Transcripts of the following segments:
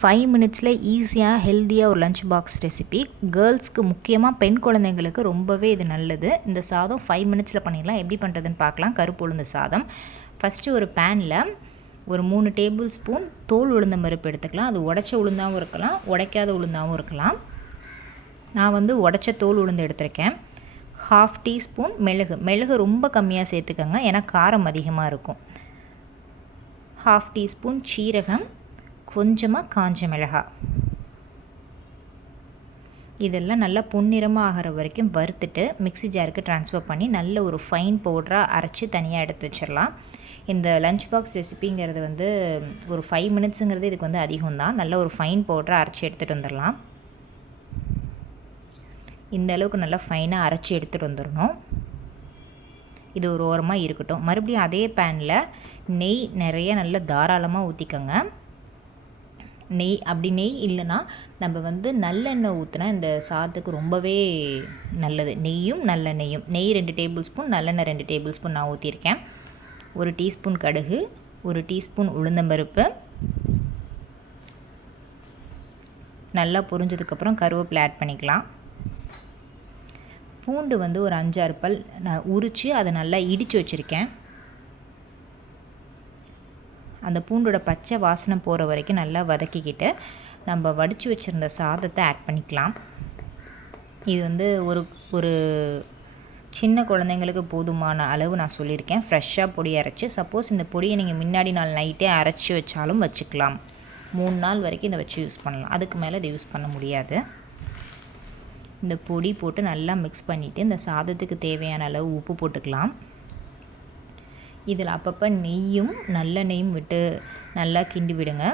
5 மினிட்ஸில் ஈஸியாக ஹெல்த்தியாக ஒரு லஞ்ச் பாக்ஸ் ரெசிபி. கேர்ள்ஸ்க்கு முக்கியமாக பெண் குழந்தைங்களுக்கு ரொம்பவே இது நல்லது. இந்த சாதம் 5 மினிட்ஸில் பண்ணிடலாம். எப்படி பண்ணுறதுன்னு பார்க்கலாம். கருப்பு உளுந்து சாதம். ஃபஸ்ட்டு ஒரு பேனில் ஒரு 3 டேபிள் ஸ்பூன் தோல் உளுந்தம் பருப்பு எடுத்துக்கலாம். அது உடைச்ச உளுந்தாகவும் இருக்கலாம், உடைக்காத உளுந்தாகவும் இருக்கலாம். நான் வந்து உடைச்ச தோல் உளுந்து எடுத்திருக்கேன். 1/2 டீஸ்பூன் மிளகு ரொம்ப கம்மியாக சேர்த்துக்கோங்க, ஏன்னா காரம் அதிகமாக இருக்கும். 1/2 டீஸ்பூன் சீரகம், கொஞ்சமாக காஞ்ச மிளகாய். இதெல்லாம் நல்லா பொன்னிறமாக ஆகிற வரைக்கும் வறுத்துட்டு மிக்ஸி ஜாருக்கு ட்ரான்ஸ்ஃபர் பண்ணி நல்ல ஒரு ஃபைன் பவுடராக அரைச்சி தனியாக எடுத்து வச்சிடலாம். இந்த லஞ்ச் பாக்ஸ் ரெசிபிங்கிறது வந்து ஒரு 5 மினிட்ஸுங்கிறது இதுக்கு வந்து அதிகம் தான். நல்ல ஒரு ஃபைன் பவுடராக அரைச்சி எடுத்துகிட்டு வந்துடலாம். இந்த அளவுக்கு நல்லா ஃபைனாக அரைச்சி எடுத்துகிட்டு வந்துடணும். இது ஒரு ஓரமாக இருக்கட்டும். மறுபடியும் அதே பேனில் நெய் நிறைய நல்லா தாராளமாக ஊற்றிக்கோங்க. நெய் இல்லைன்னா நம்ம வந்து நல்லெண்ணெய் ஊற்றினா இந்த சாதத்துக்கு ரொம்பவே நல்லது. நல்லெண்ணெயும் நெய் 2 டேபிள் ஸ்பூன், நல்லெண்ணெய் 2 டேபிள் ஸ்பூன் நான் ஊற்றிருக்கேன். 1 டீஸ்பூன் கடுகு, 1 டீஸ்பூன் உளுந்தம்பருப்பு, நல்லா பொரிஞ்சதுக்கப்புறம் கருவேப்பிலை ஆட் பண்ணிக்கலாம். பூண்டு வந்து ஒரு 5-6 பல் நான் உரித்து அதை நல்லா இடித்து வச்சுருக்கேன். அந்த பூண்டோட பச்சை வாசனை போகிற வரைக்கும் நல்லா வதக்கிக்கிட்டு நம்ம வடித்து வச்சுருந்த சாதத்தை ஆட் பண்ணிக்கலாம். இது வந்து ஒரு சின்ன குழந்தைங்களுக்கு போதுமான அளவு நான் சொல்லியிருக்கேன். ஃப்ரெஷ்ஷாக பொடி அரைச்சி, சப்போஸ் இந்த பொடியை நீங்கள் முன்னாடி நாள் நைட்டே அரைச்சி வச்சாலும் வச்சுக்கலாம். 3 நாள் வரைக்கும் இதை வச்சு யூஸ் பண்ணலாம். அதுக்கு மேலே இதை யூஸ் பண்ண முடியாது. இந்த பொடி போட்டு நல்லா மிக்ஸ் பண்ணிவிட்டு இந்த சாதத்துக்கு தேவையான அளவு உப்பு போட்டுக்கலாம். இதில் அப்பப்போ நெய்யும் நல்லெண்ணெயும் விட்டு நல்லா கிண்டி விடுங்க.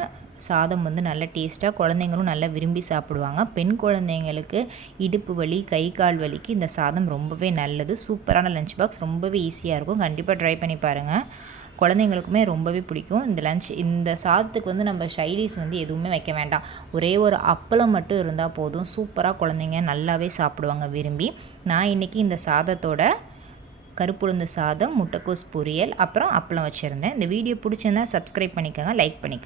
சாதம் வந்து நல்ல டேஸ்ட்டாக, குழந்தைங்களும் நல்லா விரும்பி சாப்பிடுவாங்க. பெண் குழந்தைங்களுக்கு இடுப்பு வலி, கை கால் வலிக்கு இந்த சாதம் ரொம்பவே நல்லது. சூப்பரான லஞ்ச் பாக்ஸ், ரொம்பவே ஈஸியாக இருக்கும். கண்டிப்பாக ட்ரை பண்ணி பாருங்கள். குழந்தைங்களுக்குமே ரொம்பவே பிடிக்கும். இந்த சாதத்துக்கு வந்து நம்ம சைடிஷ் வந்து எதுவுமே வைக்க வேண்டாம். ஒரே ஒரு அப்பளம் மட்டும் இருந்தால் போதும். சூப்பராக குழந்தைங்க நல்லாவே சாப்பிடுவாங்க விரும்பி. நான் இன்றைக்கி இந்த சாதத்தோட கருப்புளுந்து சாதம், முட்டைக்கோஸ் பொரியல், அப்புறம் அப்பளம் வச்சுருந்தேன். இந்த வீடியோ பிடிச்சிருந்தா சப்ஸ்கிரைப் பண்ணிக்கோங்க, லைக் பண்ணிக்கோங்க.